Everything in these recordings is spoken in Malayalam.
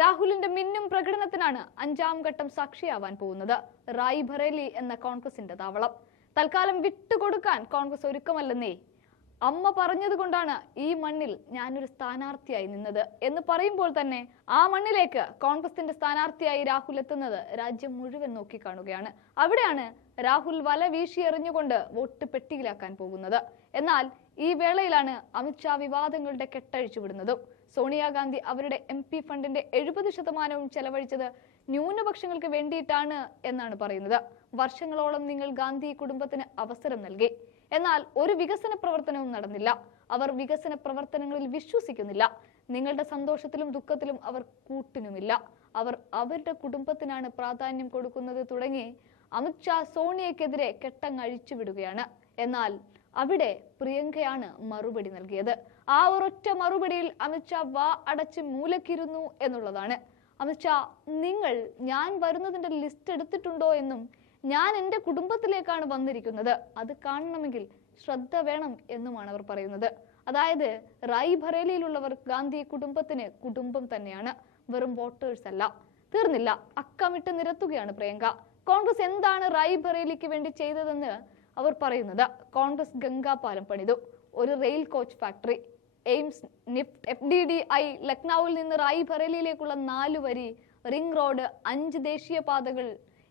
രാഹുലിന്റെ മിന്നും പ്രകടനത്തിനാണ് അഞ്ചാം ഘട്ടം സാക്ഷിയാവാൻ പോകുന്നത്. റായ് ബറേലി എന്ന കോൺഗ്രസിന്റെ താവളം. തൽക്കാലം വിട്ടുകൊടുക്കാൻ കോൺഗ്രസ് ഒരുക്കമല്ലെന്നേ അമ്മ പറഞ്ഞതുകൊണ്ടാണ് ഈ മണ്ണിൽ ഞാനൊരു സ്ഥാനാർത്ഥിയായി നിന്നത് എന്ന് പറയുമ്പോൾ തന്നെ ആ മണ്ണിലേക്ക് കോൺഗ്രസിന്റെ സ്ഥാനാർത്ഥിയായി രാഹുൽ എത്തുന്നത് രാജ്യം മുഴുവൻ നോക്കിക്കാണുകയാണ്. അവിടെയാണ് രാഹുൽ വല വീശി എറിഞ്ഞുകൊണ്ട് വോട്ട് പെട്ടിയിലാക്കാൻ പോകുന്നത്. എന്നാൽ ഈ വേളയിലാണ് അമിത്ഷാ വിവാദങ്ങളുടെ കെട്ടഴിച്ചു വിടുന്നതും. സോണിയാഗാന്ധി അവരുടെ എം പി ഫണ്ടിന്റെ എഴുപത് ശതമാനവും ചെലവഴിച്ചത് ന്യൂനപക്ഷങ്ങൾക്ക് വേണ്ടിയിട്ടാണ് എന്നാണ് പറയുന്നത്. വർഷങ്ങളോളം നിങ്ങൾ ഗാന്ധി കുടുംബത്തിന് അവസരം നൽകി. എന്നാൽ ഒരു വികസന പ്രവർത്തനവും നടന്നില്ല. അവർ വികസന പ്രവർത്തനങ്ങളിൽ വിശ്വസിക്കുന്നില്ല. നിങ്ങളുടെ സന്തോഷത്തിലും ദുഃഖത്തിലും അവർ കൂട്ടിനുമില്ല. അവർ അവരുടെ കുടുംബത്തിനാണ് പ്രാധാന്യം കൊടുക്കുന്നത് തുടങ്ങി അമിത്ഷാ സോണിയക്കെതിരെ കെട്ടങ്ങഴിച്ചു വിടുകയാണ്. എന്നാൽ അവിടെ പ്രിയങ്കയാണ് മറുപടി നൽകിയത്. ആ ഒരൊറ്റ മറുപടിയിൽ അമിത്ഷാ വാ അടച്ച് മൂലക്കിരുന്നു എന്നുള്ളതാണ്. അമിത്ഷാ നിങ്ങൾ ഞാൻ വരുന്നതിന്റെ ലിസ്റ്റ് എടുത്തിട്ടുണ്ടോ? എന്നും ഞാൻ എന്റെ കുടുംബത്തിലേക്കാണ് വന്നിരിക്കുന്നത്. അത് കാണണമെങ്കിൽ ശ്രദ്ധ വേണം എന്നുമാണ് അവർ പറയുന്നത്. അതായത് റായ് ബറേലിയിലുള്ളവർ ഗാന്ധി കുടുംബത്തിന് കുടുംബം തന്നെയാണ്. വെറും വോട്ടേഴ്സ് അല്ല. തീർന്നില്ല. അക്കമിട്ട് നിരത്തുകയാണ് പ്രിയങ്ക. കോൺഗ്രസ് എന്താണ് റായ് ബറേലിക്ക് വേണ്ടി ചെയ്തതെന്ന് അവർ പറയുന്നത്. കോൺഗ്രസ് ഗംഗാപാലം പണിതു. ഒരു rail coach factory. AIIMS NIFT F D D I ലക്നൌവിൽ നിന്ന് റായ് ബറേലിയിലേക്കുള്ള നാലു വരി റിംഗ് റോഡ് അഞ്ച് ദേശീയപാതകൾ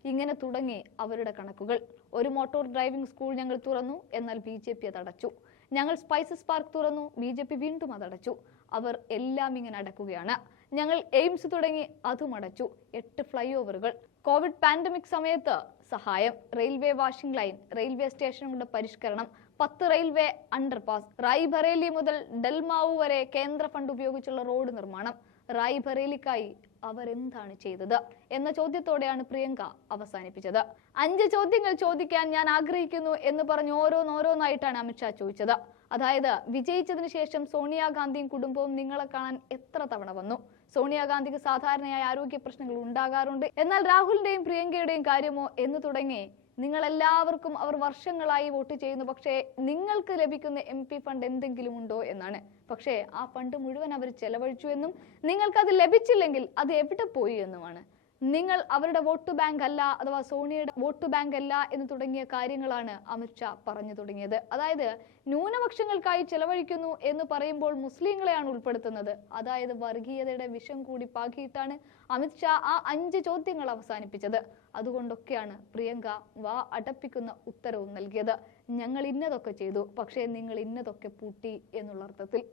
ഇങ്ങനെ തുടങ്ങി അവരുടെ കണക്കുകൾ. ഒരു മോട്ടോർ ഡ്രൈവിംഗ് സ്കൂൾ ഞങ്ങൾ തുറന്നു എന്നാൽ ബി ജെ പി അതടച്ചു ഞങ്ങൾ സ്പൈസസ് പാർക്ക് തുറന്നു ബി ജെ പി വീണ്ടും അതടച്ചു അവർ എല്ലാം ഇങ്ങനെ അടക്കുകയാണ്. ഞങ്ങൾ എയിംസ് തുടങ്ങി അതും അടച്ചു. എട്ട് ഫ്ലൈ ഓവറുകൾ കോവിഡ് പാൻഡമിക് സമയത്ത് സഹായം. റെയിൽവേ വാഷിംഗ് ലൈൻ റെയിൽവേ സ്റ്റേഷനുകളുടെ പരിഷ്കരണം പത്ത് റെയിൽവേ അണ്ടർപാസ് റായ്ബറേലി മുതൽ ഡൽമാവു വരെ കേന്ദ്ര ഫണ്ട് ഉപയോഗിച്ചുള്ള റോഡ് നിർമ്മാണം റായ് ബറേലിക്കായി അവരെന്താണ് ചെയ്തത് എന്ന ചോദ്യത്തോടെയാണ് പ്രിയങ്ക അവസാനിപ്പിച്ചത്. അഞ്ച് ചോദ്യങ്ങൾ ചോദിക്കാൻ ഞാൻ ആഗ്രഹിക്കുന്നു എന്ന് പറഞ്ഞ് ഓരോന്നോരോന്നായിട്ടാണ് അമിത്ഷാ ചോദിച്ചത്. അതായത് വിജയിച്ചതിന് ശേഷം സോണിയാഗാന്ധിയും കുടുംബവും നിങ്ങളെ കാണാൻ എത്ര തവണ വന്നു? സോണിയാഗാന്ധിക്ക് സാധാരണയായി ആരോഗ്യ പ്രശ്നങ്ങൾ ഉണ്ടാകാറുണ്ട്. എന്നാൽ രാഹുലിന്റെയും പ്രിയങ്കയുടെയും കാര്യമോ എന്ന് തുടങ്ങി നിങ്ങൾ എല്ലാവർക്കും അവർ വർഷങ്ങളായി വോട്ട് ചെയ്യുന്നു. പക്ഷേ നിങ്ങൾക്ക് ലഭിക്കുന്ന എം പി ഫണ്ട് എന്തെങ്കിലും ഉണ്ടോ എന്നാണ്. പക്ഷേ ആ ഫണ്ട് മുഴുവൻ അവർ ചെലവഴിച്ചു എന്നും നിങ്ങൾക്ക് അത് ലഭിച്ചില്ലെങ്കിൽ അത് എവിടെ പോയി എന്നുമാണ്. നിങ്ങൾ അവരുടെ വോട്ട് ബാങ്ക് അല്ല അഥവാ സോണിയയുടെ വോട്ട് ബാങ്ക് അല്ല എന്ന് തുടങ്ങിയ കാര്യങ്ങളാണ് അമിത്ഷാ പറഞ്ഞു തുടങ്ങിയത്. അതായത് ന്യൂനപക്ഷങ്ങൾക്കായി ചെലവഴിക്കുന്നു എന്ന് പറയുമ്പോൾ മുസ്ലിങ്ങളെയാണ് ഉൾപ്പെടുത്തുന്നത്. അതായത് വർഗീയതയുടെ വിഷം കൂടി പാകിയിട്ടാണ് അമിത്ഷാ ആ അഞ്ച് ചോദ്യങ്ങൾ അവസാനിപ്പിച്ചത്. അതുകൊണ്ടൊക്കെയാണ് പ്രിയങ്ക വാ അടപ്പിക്കുന്ന ഉത്തരവും നൽകിയത്. ഞങ്ങൾ ഇന്നതൊക്കെ ചെയ്തു പക്ഷേ നിങ്ങൾ ഇന്നതൊക്കെ പൂട്ടി എന്നുള്ള അർത്ഥത്തിൽ.